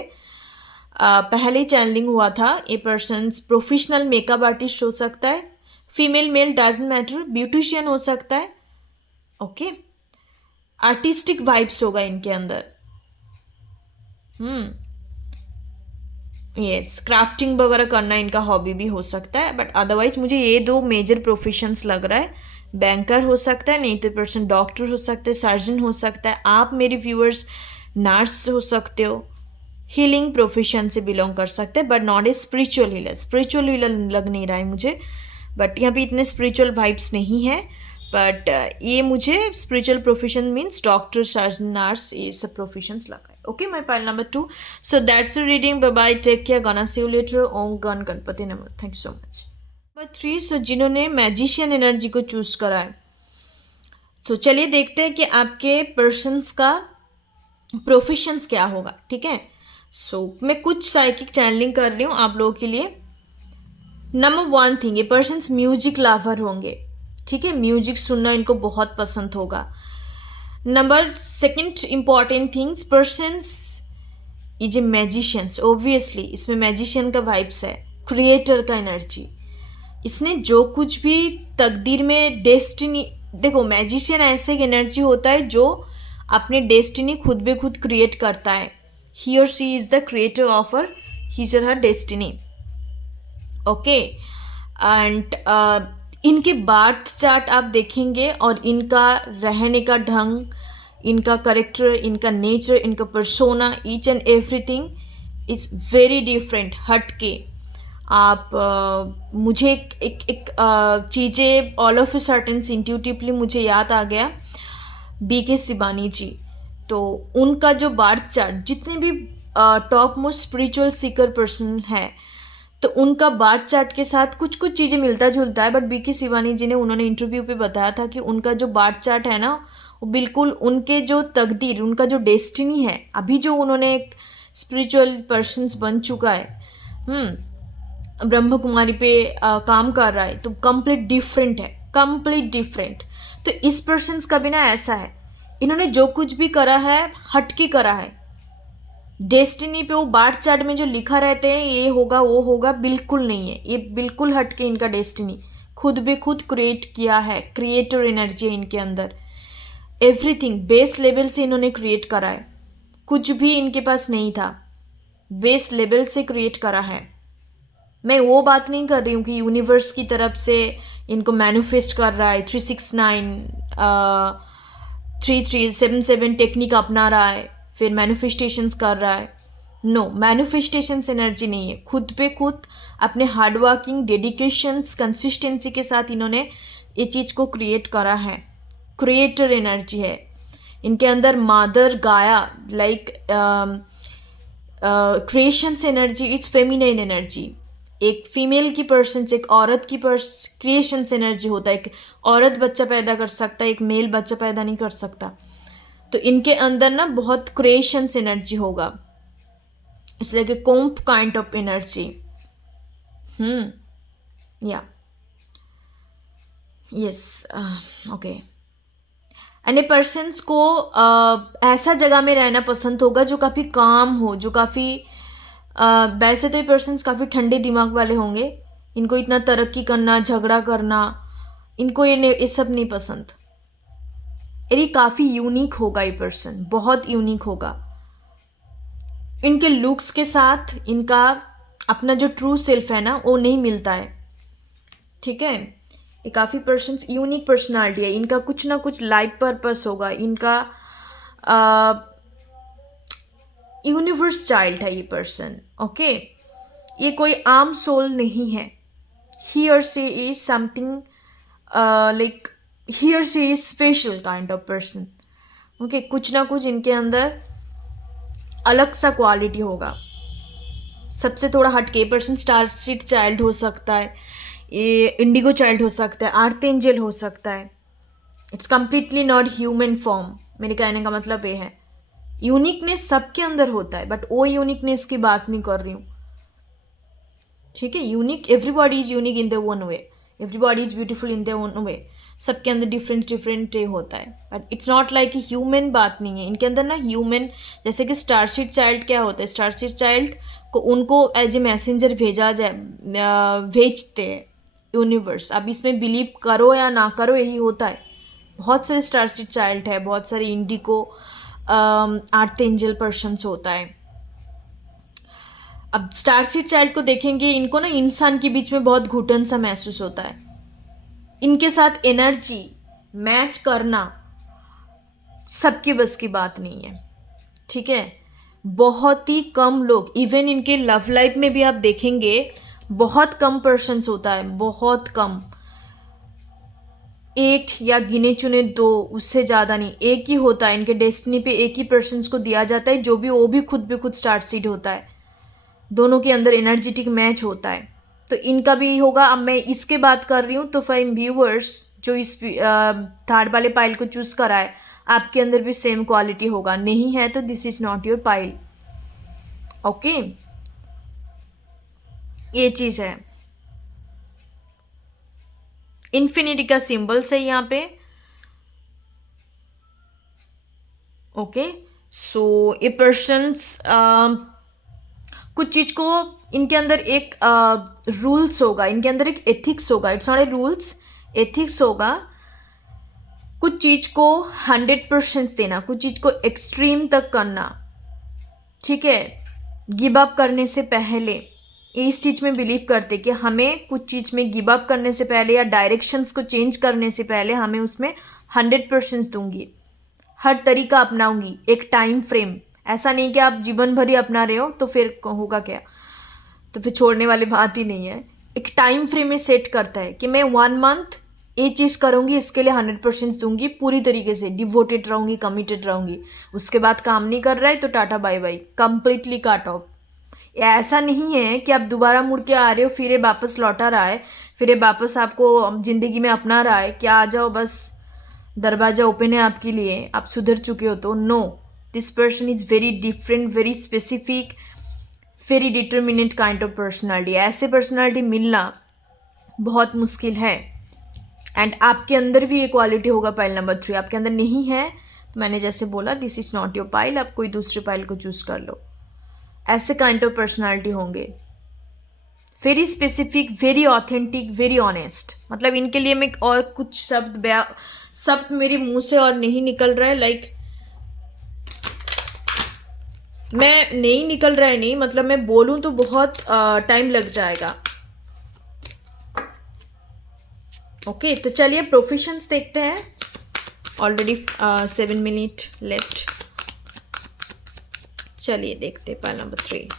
पहले चैनलिंग हुआ था। ए पर्सन्स प्रोफेशनल मेकअप आर्टिस्ट हो सकता है, female male doesn't matter, beautician हो सकता है। ओके, आर्टिस्टिक वाइब्स होगा इनके अंदर। यस, क्राफ्टिंग वगैरह करना इनका हॉबी भी हो सकता है, बट अदरवाइज मुझे ये 2 मेजर प्रोफेशंस लग रहा है। बैंकर हो सकता है, नहीं तो पर्सन डॉक्टर हो सकता है, सर्जन हो सकता है, आप मेरे व्यूअर्स नर्स हो सकते हो, हीलिंग प्रोफेशन से बिलोंग कर सकते हैं, but not a spiritual healer. Spiritual healer लग नहीं रहा है मुझे, बट यहाँ पे इतने स्पिरिचुअल वाइब्स नहीं है, बट ये मुझे spiritual profession means doctor, surgeon, nurse, ये सब प्रोफेशंस लग रहा है। Okay, my pile number 2। So that's the reading, bye bye, take care, gonna see you later. Om गण गणपति नमः। Thank you so much. Number 3, so जिन्होंने मैजिशियन एनर्जी को choose करा है, तो चलिए देखते हैं कि आपके पर्सन्स का प्रोफेशंस क्या होगा, ठीक है। सो मैं कुछ साइकिक चैनलिंग कर रही हूँ आप लोगों के लिए। नंबर 1 थिंग, ये पर्सन्स म्यूजिक लवर होंगे, ठीक है, म्यूजिक सुनना इनको बहुत पसंद होगा। नंबर 2 इम्पॉर्टेंट थिंग्स, पर्सन्स ये जो मैजिशियंस, ओब्वियसली इसमें मैजिशियन का वाइब्स है, क्रिएटर का एनर्जी, इसने जो कुछ भी तकदीर में डेस्टिनी, देखो मैजिशियन ऐसे एक एनर्जी होता है जो अपने डेस्टिनी खुद बे खुद क्रिएट करता है। He or she is the creator of his और हर डेस्टिनी। ओके, एंड इनके बार्थ चार्ट आप देखेंगे और इनका रहने का ढंग, इनका करेक्टर, इनका नेचर, इनका persona, each and everything is very different, हट के। आप मुझे एक चीज़ें all of a certain intuitively मुझे याद आ गया, BK शिवानी जी। तो उनका जो बार्थ चार्ट, जितने भी top most spiritual Sikar person है, तो उनका बार्थ चार्ट के साथ कुछ कुछ चीज़ें मिलता जुलता है, बट BK शिवानी जी ने, उन्होंने इंटरव्यू पे बताया था कि उनका जो बार्थ चार्ट है ना, वो बिल्कुल उनके जो तकदीर, उनका जो डेस्टिनी है, अभी जो उन्होंने एक स्पिरिचुअल पर्सन्स बन चुका है, ब्रह्म कुमारी पे काम कर रहा है, तो कंप्लीट डिफरेंट है, कंप्लीट डिफरेंट। तो इस पर्सन्स का भी ना ऐसा है, इन्होंने जो कुछ भी करा है हटके करा है। डेस्टिनी पे वो बाट चार्ट में जो लिखा रहते हैं ये होगा वो होगा, बिल्कुल नहीं है, ये बिल्कुल हटके इनका डेस्टिनी खुद बे खुद क्रिएट किया है। क्रिएटर एनर्जी है इनके अंदर, एवरीथिंग बेस लेवल से इन्होंने क्रिएट करा है, कुछ भी इनके पास नहीं था, बेस लेवल से क्रिएट करा है। मैं वो बात नहीं कर रही हूँ कि यूनिवर्स की तरफ से इनको मैनिफेस्ट कर रहा है, 369 3377 टेक्निक अपना रहा है, फिर मैनिफेस्टेशंस कर रहा है। नो, मैनिफेस्टेशंस एनर्जी नहीं है, खुद पे खुद अपने हार्डवर्किंग, डेडिकेशंस, कंसिस्टेंसी के साथ इन्होंने ये चीज़ को क्रिएट करा है। क्रिएटर एनर्जी है इनके अंदर, मदर गाया, like creations energy is feminine energy. एक फीमेल की पर्सन से, एक औरत की क्रिएशंस एनर्जी होता है। एक औरत बच्चा पैदा कर सकता है, एक मेल बच्चा पैदा नहीं कर सकता। तो इनके अंदर ना बहुत क्रिएशंस एनर्जी होगा, it's like a comp kind of energy. Yeah yes, okay. And a persons को ऐसा जगह में रहना पसंद होगा जो काफ़ी काम हो, जो काफ़ी वैसे तो ये पर्सन्स काफ़ी ठंडे दिमाग वाले होंगे, इनको इतना तरक्की करना, झगड़ा करना, इनको ये सब नहीं पसंद। ये काफ़ी यूनिक होगा, ये पर्सन बहुत यूनिक होगा। इनके लुक्स के साथ इनका अपना जो ट्रू सेल्फ है ना वो नहीं मिलता है, ठीक है। ये काफ़ी पर्सन्स यूनिक पर्सनालिटी है, इनका कुछ ना कुछ लाइफ पर्पस होगा, इनका यूनिवर्स चाइल्ड है ये पर्सन, ओके। ये कोई आम सोल नहीं है, he or she is something like he or she is special kind of person, okay. कुछ ना कुछ इनके अंदर अलग सा क्वालिटी होगा। सबसे थोड़ा हटके पर्सन स्टार सीड चाइल्ड हो सकता है, ये इंडिगो चाइल्ड हो सकता है, आर्थ एंजल हो सकता है। It's completely not human form. मेरे कहने का मतलब ये है, यूनिकनेस सबके अंदर होता है, बट वो यूनिकनेस की बात नहीं कर रही हूँ, ठीक है। Unique, everybody is unique in their own way, everybody is beautiful in their own way. सबके अंदर डिफरेंट डिफरेंट होता है, but it's not like human बात नहीं है इनके अंदर ना। ह्यूमन जैसे कि स्टारसीड चाइल्ड क्या होता है, स्टारसीड चाइल्ड को उनको एज ए मैसेंजर भेजा जाए, भेजते हैं यूनिवर्स। अब इसमें बिलीव करो या ना करो यही होता है। बहुत सारे स्टारसीड चाइल्ड है, बहुत सारे इंडिको आर्थ एंजल पर्सन्स होता है। अब स्टारसीड चाइल्ड को देखेंगे, इनको ना इंसान के बीच में बहुत घुटन सा महसूस होता है। इनके साथ एनर्जी मैच करना सबके बस की बात नहीं है, ठीक है। बहुत ही कम लोग, इवन इनके लव लाइफ में भी आप देखेंगे बहुत कम पर्सन्स होता है, बहुत कम, एक या गिने चुने दो, उससे ज़्यादा नहीं, एक ही होता है। इनके डेस्टिनी पे एक ही पर्सन्स को दिया जाता है, जो भी वो भी खुद स्टार सीड होता है। दोनों के अंदर एनर्जेटिक मैच होता है, तो इनका भी होगा। अब मैं इसके बात कर रही हूँ, तो फाइव व्यूअर्स जो इस थर्ड वाले पाइल को चूज़ करा है, आपके अंदर भी सेम क्वालिटी होगा। नहीं है तो this is not your pile, okay. ये चीज़ है, इन्फिनिटी का सिंबल्स है यहाँ पे, ओके। सो ये पर्सन्स कुछ चीज़ को, इनके अंदर एक रूल्स होगा, इनके अंदर एक एथिक्स होगा। It's not A rules, ethics होगा। कुछ चीज़ को 100% देना, कुछ चीज़ को एक्सट्रीम तक करना, ठीक है। गिव अप करने से पहले, इस चीज़ में बिलीव करते कि हमें कुछ चीज़ में गिव अप करने से पहले या डायरेक्शंस को चेंज करने से पहले हमें उसमें 100% दूंगी, हर तरीका अपनाऊंगी। एक टाइम फ्रेम, ऐसा नहीं कि आप जीवन भर ही अपना रहे हो तो फिर होगा क्या, तो फिर छोड़ने वाली बात ही नहीं है। एक टाइम फ्रेम में सेट करता है कि मैं 1 मंथ ये चीज़ करूँगी, इसके लिए 100% दूंगी, पूरी तरीके से डिवोटेड रहूँगी, कमिटेड रहूँगी। उसके बाद काम नहीं कर रहा है तो tata bye bye, completely cut off. ऐसा नहीं है कि आप दोबारा मुड़ के आ रहे हो, फिर ये वापस लौटा रहा है, फिर ये वापस आपको ज़िंदगी में अपना रहा है कि आ जाओ बस दरवाज़ा ओपन है आपके लिए, आप सुधर चुके हो तो। No, this person is very different, very specific, very determinate kind of personality. ऐसे पर्सनालिटी मिलना बहुत मुश्किल है। एंड आपके अंदर भी ये क्वालिटी होगा पाइल नंबर 3। आपके अंदर नहीं है तो मैंने जैसे बोला this is not your pile, आप कोई दूसरे पाइल को चूज कर लो। ऐसे काइंड ऑफ पर्सनालिटी होंगे, very specific, very authentic, very honest. मतलब इनके लिए मैं और कुछ शब्द मेरे मुंह से और नहीं निकल रहा है, मैं नहीं निकल रहा है, नहीं मतलब मैं बोलूं तो बहुत टाइम लग जाएगा। ओके तो चलिए प्रोफेशंस देखते हैं। Already 7 minute left. चलिए देखते हैं pile number 3।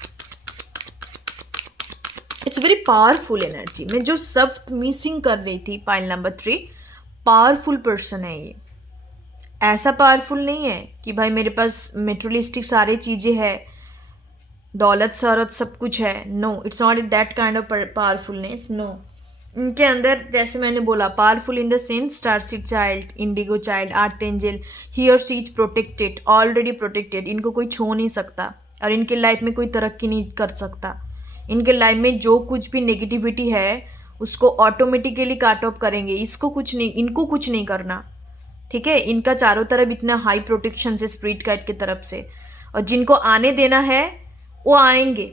It's very powerful energy. मैं जो शब्द मिसिंग कर रही थी, पाइल नंबर 3 पावरफुल पर्सन है ये। ऐसा पावरफुल नहीं है कि भाई मेरे पास मेटेरियलिस्टिक सारी चीज़ें हैं, दौलत शौहरत सब कुछ है। No, it's not that kind of powerfulness. No, इनके अंदर जैसे मैंने बोला powerful in the sense starseed child, indigo child, earth angel, he or she is protected, already protected. इनको कोई छू नहीं सकता और इनके लाइफ में कोई तरक्की नहीं कर सकता। इनके लाइफ में जो कुछ भी नेगेटिविटी है उसको ऑटोमेटिकली काट ऑफ करेंगे। इसको कुछ नहीं, इनको कुछ नहीं करना, ठीक है। इनका चारों तरफ इतना हाई प्रोटेक्शन से स्पिरिट गाइड की तरफ से, और जिनको आने देना है वो आएंगे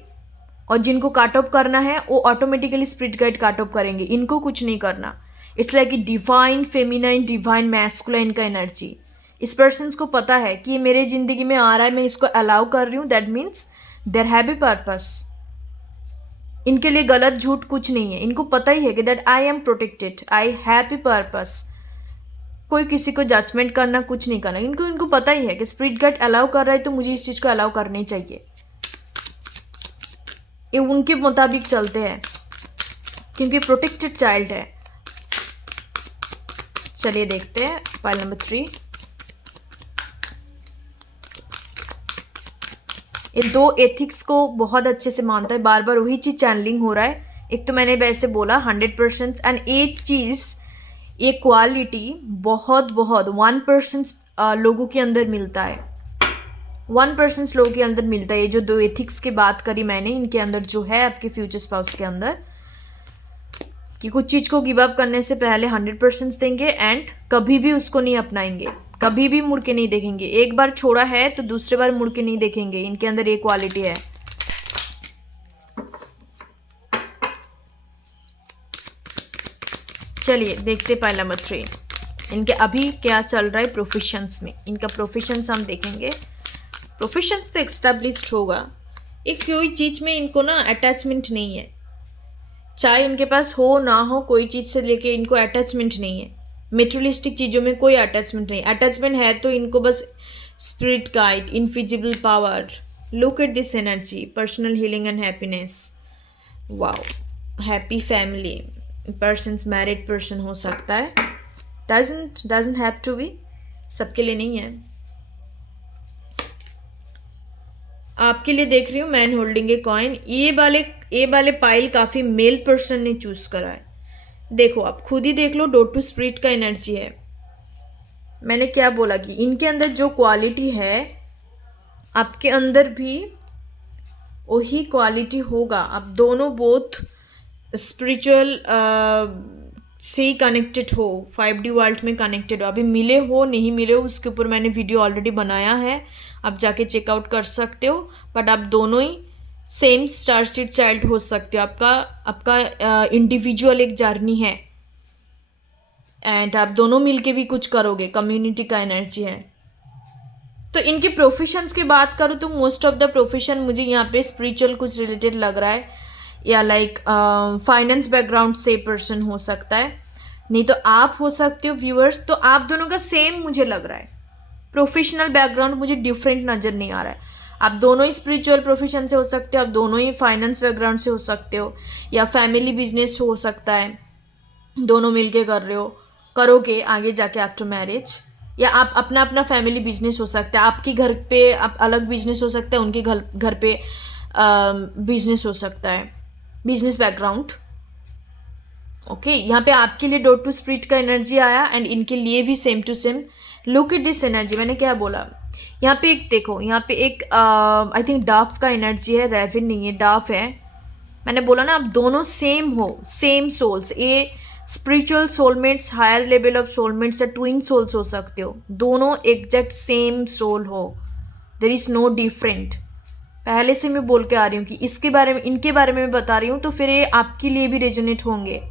और जिनको काट ऑफ करना है वो ऑटोमेटिकली स्पिरिट गाइड काट ऑफ करेंगे। इनको कुछ नहीं करना। It's like divine feminine, divine masculine का एनर्जी। इस पर्सन को पता है कि ये मेरे जिंदगी में आ रहा है, मैं इसको अलाउ कर रही हूँ, that means there have a purpose. इनके लिए गलत झूठ कुछ नहीं है। इनको पता ही है कि that I am protected, I have a purpose. कोई किसी को जजमेंट करना कुछ नहीं करना। इनको पता ही है कि स्पिरिट गाइड अलाउ कर रहा है तो मुझे इस चीज़ को अलाउ करनी चाहिए। ये उनके मुताबिक चलते हैं क्योंकि प्रोटेक्टेड चाइल्ड है। चलिए देखते हैं पाइल नंबर 3। ये 2 एथिक्स को बहुत अच्छे से मानता है। बार बार वही चीज़ चैनलिंग हो रहा है। एक तो मैंने वैसे बोला 100%, एंड एक चीज़, ये क्वालिटी बहुत 1% लोगों के अंदर मिलता है। 1% लोगों के अंदर मिलता है। ये जो 2 एथिक्स की बात करी मैंने, इनके अंदर जो है आपके फ्यूचर स्पाउस के अंदर, कि कुछ चीज़ को गिव अप करने से पहले 100% देंगे एंड कभी भी उसको नहीं अपनाएंगे, कभी भी मुड़ के नहीं देखेंगे। एक बार छोड़ा है तो दूसरे बार मुड़ के नहीं देखेंगे। इनके अंदर ये क्वालिटी है। चलिए देखते पाइल नंबर 3 इनके अभी क्या चल रहा है प्रोफेशंस में। इनका प्रोफेशंस हम देखेंगे। प्रोफेशंस तो एस्टेब्लिश्ड होगा। एक कोई चीज़ में इनको ना अटैचमेंट नहीं है, चाहे इनके पास हो ना हो, कोई चीज़ से लेके इनको अटैचमेंट नहीं है। मेटेरियलिस्टिक चीज़ों में कोई अटैचमेंट नहीं। अटैचमेंट है तो इनको बस spirit guide, invisible power. Look at this energy, personal healing and happiness. Wow, happy family. Persons married person हो सकता है, डजंट हैव टू बी, सबके लिए नहीं है। आपके लिए देख रही हूँ मैन होल्डिंग ए कॉइन। ये वाले पाइल काफ़ी मेल पर्सन ने चूज करा है। देखो आप खुद ही देख लो, डोर टू स्पिरिट का एनर्जी है। मैंने क्या बोला कि इनके अंदर जो क्वालिटी है आपके अंदर भी वही क्वालिटी होगा। आप दोनों बोथ स्पिरिचुअल से ही कनेक्टेड हो, 5D वर्ल्ड में कनेक्टेड हो। अभी मिले हो नहीं मिले हो उसके ऊपर मैंने वीडियो ऑलरेडी बनाया है, आप जाके चेकआउट कर सकते हो। बट आप दोनों ही सेम स्टारसीड चाइल्ड हो सकते हो। आपका इंडिविजुअल एक जर्नी है एंड आप दोनों मिलके भी कुछ करोगे। कम्युनिटी का एनर्जी है। तो इनके प्रोफेशंस की बात करूँ तो मोस्ट ऑफ द प्रोफेशन मुझे यहाँ पे स्पिरिचुअल कुछ रिलेटेड लग रहा है, या लाइक फाइनेंस बैकग्राउंड से पर्सन हो सकता है, नहीं तो आप हो सकते हो व्यूअर्स। तो आप दोनों का सेम मुझे लग रहा है। प्रोफेशनल बैकग्राउंड मुझे डिफरेंट नज़र नहीं आ रहा है। आप दोनों ही स्पिरिचुअल प्रोफेशन से हो सकते हो, आप दोनों ही फाइनेंस बैकग्राउंड से हो सकते हो, या फैमिली बिजनेस हो सकता है, दोनों मिलके कर रहे हो, करोगे आगे जाके आफ्टर मैरिज, या आप अपना अपना फैमिली बिजनेस हो सकता है। आपके घर पे आप अलग बिजनेस हो सकता है, उनके घर पे बिजनेस हो सकता है, बिजनेस बैकग्राउंड। ओके, यहाँ पे आपके लिए डोर टू स्पिरिट का एनर्जी आया एंड इनके लिए भी same to same. Look at this energy. मैंने क्या बोला, यहाँ पे एक देखो, यहाँ पे एक आई थिंक डाफ का एनर्जी है, रेविन नहीं है, डाफ है। मैंने बोला ना, आप दोनों सेम हो, सेम सोल्स। ये spiritual soulmates, higher level of soulmates या ट्विन सोल्स हो सकते हो, दोनों एग्जैक्ट सेम सोल हो, देर इज़ नो डिफरेंट। पहले से मैं बोल के आ रही हूँ कि इसके बारे में, इनके बारे में मैं बता रही हूँ, तो फिर ये आपके लिए भी रेजोनेट होंगे।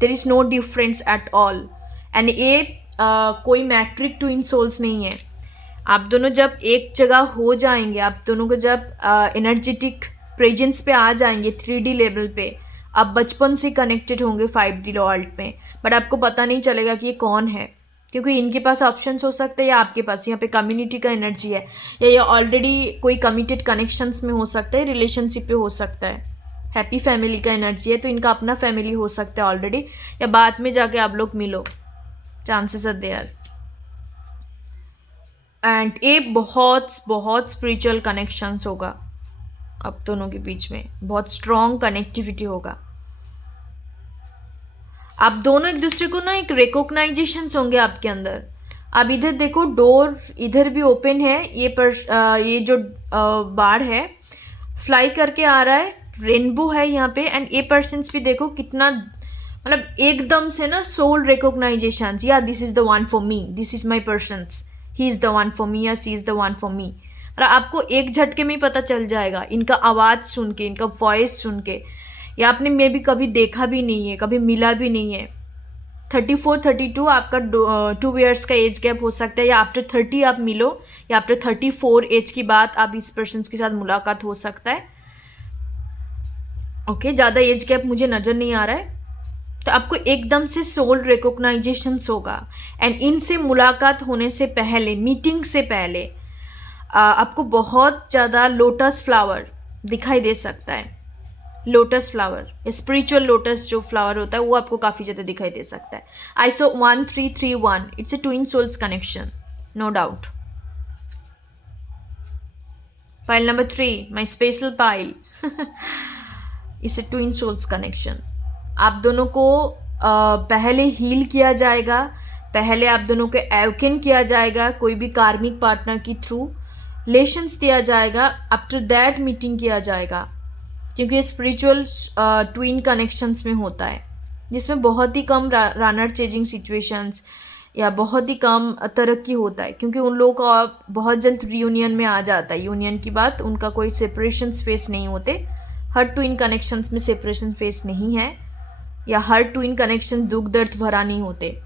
There is no difference at all. And ये कोई मैट्रिक ट्विन सोल्स नहीं है। आप दोनों जब एक जगह हो जाएंगे, आप दोनों को जब एनर्जेटिक प्रेजेंस पे आ जाएंगे 3D लेवल पे, आप बचपन से कनेक्टेड होंगे 5D वर्ल्ड में, बट आपको पता नहीं चलेगा कि ये कौन है, क्योंकि इनके पास ऑप्शंस हो सकते हैं या आपके पास। यहाँ पे कम्युनिटी का एनर्जी है, या ये ऑलरेडी कोई कमिटेड कनेक्शंस में हो सकता है, रिलेशनशिप पे हो सकता है। हैप्पी फैमिली का एनर्जी है, तो इनका अपना फैमिली हो सकता है ऑलरेडी, या बाद में जाके आप लोग मिलो, चांसेस आर देयर। एंड ये बहुत बहुत स्पिरिचुअल कनेक्शंस होगा आप दोनों के बीच में, बहुत स्ट्रॉन्ग कनेक्टिविटी होगा। आप दोनों एक दूसरे को ना एक रिकॉग्नाइजेशंस होंगे आपके अंदर। अब इधर देखो, डोर इधर भी ओपन है, ये जो बार है फ्लाई करके आ रहा है, रेनबो है यहाँ पे। एंड ये पर्सन्स भी देखो कितना, मतलब एकदम से ना soul recognisations, yeah this is the one for me, this is my persons, he is the one for me yeah she is the one for me. और आपको एक झटके में ही पता चल जाएगा, इनका आवाज़ सुन के, इनका वॉइस सुन के, या आपने मे भी कभी देखा भी नहीं है, कभी मिला भी नहीं है। 34, 32 आपका 2 ईयर्स का एज गैप हो सकता है, या आफ्टर 30 आप मिलो, या आफ्टर 34 एज की बाद आप इस पर्सन के साथ मुलाकात हो सकता है। ओके, ज़्यादा एज गैप मुझे नज़र नहीं आ रहा है। तो आपको एकदम से सोल रिकॉग्नाइजेशंस होगा। एंड इनसे मुलाकात होने से पहले, मीटिंग से पहले, आपको बहुत ज़्यादा लोटस फ्लावर दिखाई दे सकता है। लोटस फ्लावर, स्पिरिचुअल लोटस जो फ्लावर होता है वो आपको काफ़ी ज़्यादा दिखाई दे सकता है। आइसो 1331, it's a twin souls connection, no doubt. Pile number 3, my special pile, it's a twin souls connection. आप दोनों को पहले हील किया जाएगा, पहले आप दोनों को एवकेन किया जाएगा कोई भी कार्मिक पार्टनर की थ्रू, रिलेशंस दिया जाएगा, आफ्टर दैट मीटिंग किया जाएगा, क्योंकि ये स्पिरिचुअल ट्विन कनेक्शंस में होता है, जिसमें बहुत ही कम रनर चेजिंग सिचुएशंस या बहुत ही कम तरक्की होता है, क्योंकि उन लोगों का बहुत जल्द रियूनियन में आ जाता है। यूनियन की बात, उनका कोई सेपरेशन फेस नहीं होते। हर ट्विन कनेक्शंस में सेपरेशन फेस नहीं है, या हर ट्विन कनेक्शन दुख दर्द भरा नहीं होते।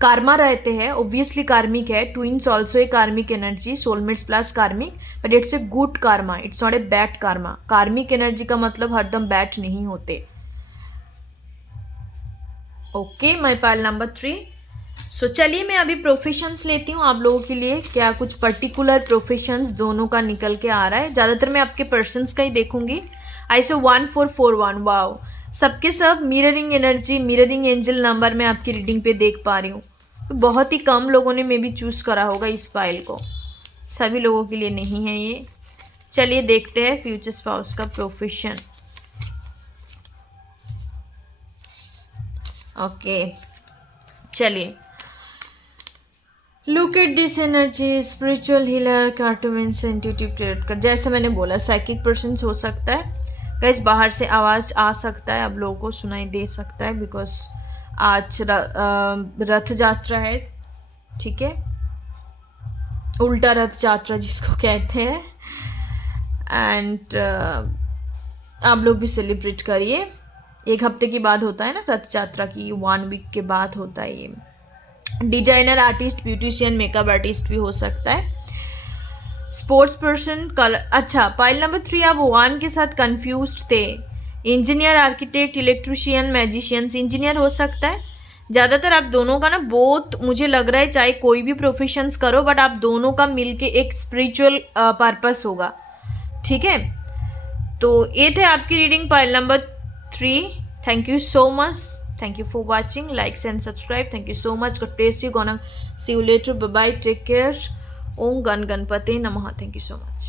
कार्मा रहते हैं, ऑब्वियसली कार्मिक है, ट्विन्स ऑल्सो ए कार्मिक एनर्जी, सोलमेट्स प्लस कार्मिक, but it's a good Karma, it's not a bad Karma. कार्मिक एनर्जी का मतलब हरदम बैड नहीं होते। ओके, माई पाइल नंबर 3। सो चलिए मैं अभी प्रोफेशंस लेती हूँ आप लोगों के लिए, क्या कुछ पर्टिकुलर प्रोफेशंस दोनों का निकल के आ रहा है। ज़्यादातर मैं आपके पर्सन्स का ही देखूंगी। आइसो 1441, वाओ, सबके सब mirroring energy, mirroring angel number मैं आपकी रीडिंग पे देख पा रही हूँ। बहुत ही कम लोगों ने मे भी चूज़ करा होगा इस फाइल को, सभी लोगों के लिए नहीं है ये। चलिए देखते हैं फ्यूचर स्पाउस का प्रोफेशन। ओके, चलिए, look at this energy, spiritual healer, cartomance, intuitive trade. जैसे मैंने बोला, साइकिक पर्सन हो सकता है गाइस, बाहर से आवाज़ आ सकता है, आप लोगों को सुनाई दे सकता है, बिकॉज आज रथ यात्रा है, ठीक है, उल्टा रथ यात्रा जिसको कहते हैं। एंड आप लोग भी सेलिब्रेट करिए। 1 हफ्ते के बाद होता है ना रथ यात्रा की, 1 वीक के बाद होता है ये। Designer, artist, beautician, makeup artist भी हो सकता है। Sports person, colour. अच्छा, पाइल नंबर 3, आप 1 के साथ कंफ्यूज्ड थे। Engineer, architect, electrician, magicians. Engineer हो सकता है। ज़्यादातर आप दोनों का ना बोथ मुझे लग रहा है, चाहे कोई भी प्रोफेशंस करो, बट आप दोनों का मिलके एक स्पिरिचुअल पर्पस होगा, ठीक है। तो ये थे आपकी reading, pile number 3। Thank you so much, thank you for watching, likes and subscribe, thank you so much, God bless you, gonna see you later, bye bye, take care, Om Gan Ganpate Namaha, thank you so much.